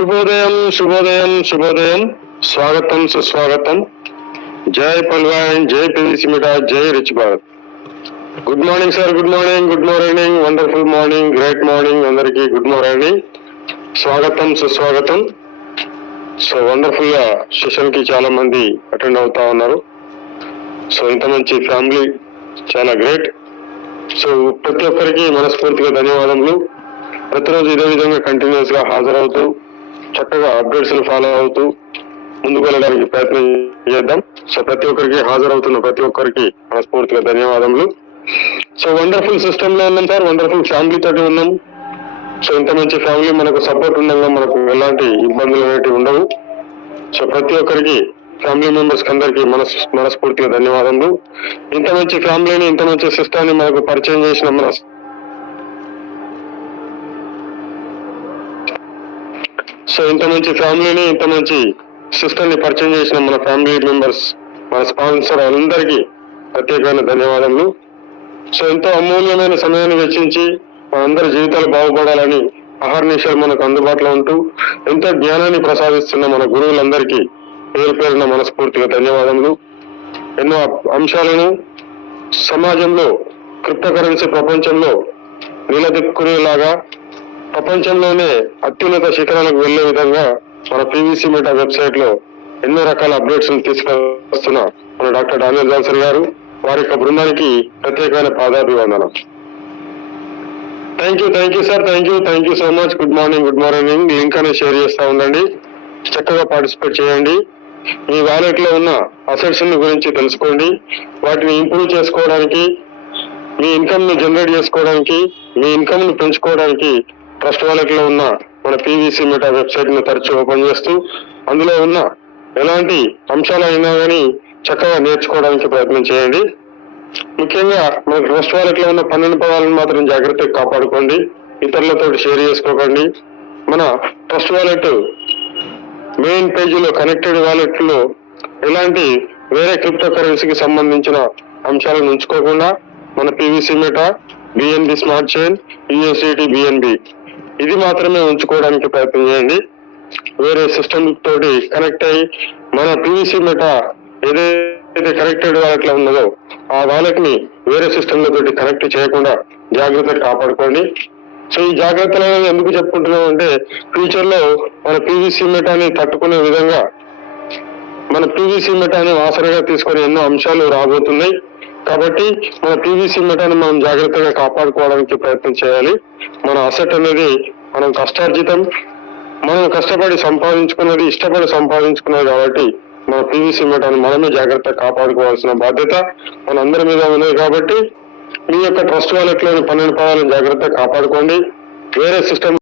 శుభోదయం శుభోదయం శుభోదయం. స్వాగతం సుస్వాగతం. జై పల్వాన్ జై పివిసి జై rich Bharat. Good morning sir. Good morning good morning. Wonderful morning great morning అందరికీ గుడ్ మార్నింగ్. స్వాగతం సుస్వాగతం. సో వండర్ఫుల్గా సెషన్కి చాలా మంది అటెండ్ అవుతా ఉన్నారు. సో ఇంత మంచి ఫ్యామిలీ చాలా గ్రేట్. సో ప్రతి ఒక్కరికి మనస్ఫూర్తిగా ధన్యవాదములు. ప్రతిరోజు ఇదే విధంగా కంటిన్యూస్గా హాజరవుతూ చక్కగా అప్డేట్స్ ఫాలో అవుతూ ముందుకు వెళ్ళడానికి ప్రయత్నం చేద్దాం. సో ప్రతి ఒక్కరికి హాజరవుతున్న ప్రతి ఒక్కరికి మనస్ఫూర్తిగా ధన్యవాదములు. సో వండర్ఫుల్ సిస్టమ్లో ఉన్నాం సార్. వండర్ఫుల్ ఫ్యామిలీ తోటి ఉన్నాం. సో ఇంత మంచి ఫ్యామిలీ మనకు సపోర్ట్ ఉండగా మనకు ఎలాంటి ఇబ్బందులు అనేటివి ఉండవు. సో ప్రతి ఒక్కరికి ఫ్యామిలీ మెంబర్స్ అందరికి మనస్ మనస్ఫూర్తిగా ధన్యవాదములు. ఇంత మంచి ఫ్యామిలీని ఇంత మంచి సిస్టాన్ని మనకు పరిచయం చేసిన మన సో ఇంత మంచి ఫ్యామిలీని ఇంత మంచి సిస్టర్ని పరిచయం చేసిన మన ఫ్యామిలీ మెంబర్స్ మన స్పాన్సర్ అందరికీ ప్రత్యేకమైన ధన్యవాదములు. సో ఎంతో అమూల్యమైన సమయాన్ని వెచ్చించి మనందరి జీవితాలు బాగుపడాలని అహర్నిశలు మనకు అందుబాటులో ఉంటూ ఎంతో జ్ఞానాన్ని ప్రసాదిస్తున్న మన గురువులందరికీ పేరు పేరున మనస్ఫూర్తిగా ధన్యవాదములు. ఎన్నో అంశాలను సమాజంలో క్రిప్టో కరెన్సీ ప్రపంచంలో నిలదొక్కునేలాగా ప్రపంచంలోనే అత్యున్నత శిఖరాలకు వెళ్ళే విధంగా మన పీవీసీ మీటా వెబ్సైట్లో ఎన్నో రకాల అప్డేట్స్ తీసుకొస్తున్న మన డాక్టర్ డానియల్ జాన్సన్ గారు వారి యొక్క బృందానికి ప్రత్యేకమైన పాదాభివందనం. Thank you thank you sir thank you thank you so much. Good morning good morning. Link అనేది షేర్ చేస్తా ఉండండి. చక్కగా పార్టిసిపేట్ చేయండి. మీ వాలెట్లో ఉన్న అసెట్స్ గురించి తెలుసుకోండి. వాటిని ఇంప్రూవ్ చేసుకోవడానికి మీ ఇన్కమ్ను జనరేట్ చేసుకోవడానికి మీ ఇన్కమ్ను పెంచుకోవడానికి ట్రస్ట్ వాలెట్లో ఉన్న మన పీవీసీ మెటా వెబ్సైట్ను తరచూ ఓపెన్ చేస్తూ అందులో ఉన్న ఎలాంటి అంశాలైనా కానీ చక్కగా నేర్చుకోవడానికి ప్రయత్నం చేయండి. ముఖ్యంగా మన ట్రస్ట్ వాలెట్లో ఉన్న పన్నెండు పదాలను మాత్రం జాగ్రత్తగా కాపాడుకోండి. ఇతరులతో షేర్ చేసుకోకండి. మన ట్రస్ట్ వాలెట్ మెయిన్ పేజీలో కనెక్టెడ్ వాలెట్లో ఎలాంటి వేరే క్రిప్టో కరెన్సీకి సంబంధించిన అంశాలను ఉంచుకోకుండా మన PVC meta BNB smart chain USDT BNB ఇది మాత్రమే ఉంచుకోవడానికి ప్రయత్నం చేయండి. వేరే సిస్టమ్ తోటి కనెక్ట్ అయ్యి మన పీవీసీ మెటా ఏదైతే కనెక్టెడ్ వాలెట్లో ఉన్నదో ఆ వాలెట్ని వేరే సిస్టమ్ తోటి కనెక్ట్ చేయకుండా జాగ్రత్తగా కాపాడుకోండి. సో ఈ జాగ్రత్తలు ఎందుకు చెప్పుకుంటున్నాం అంటే ఫ్యూచర్లో మన పీవీసీ మెటాని తట్టుకునే విధంగా మన పీవీసీ మెటాని ఆసరగా తీసుకొని ఎన్నో అంశాలు రాబోతున్నాయి. కాబట్టి మన పీవీసీ మెటాని మనం జాగ్రత్తగా కాపాడుకోవడానికి ప్రయత్నం చేయాలి. మన అసెట్ అనేది మనం కష్టార్జితం మనం కష్టపడి సంపాదించుకున్నది ఇష్టపడి సంపాదించుకున్నది కాబట్టి మన పీవీసీ మెటాని మనమే జాగ్రత్తగా కాపాడుకోవాల్సిన బాధ్యత మనందరి మీద ఉన్నది కాబట్టి మీ యొక్క ట్రస్ట్ వాలెట్లోని పన్నెండు పదాలను జాగ్రత్తగా కాపాడుకోండి. వేరే సిస్టమ్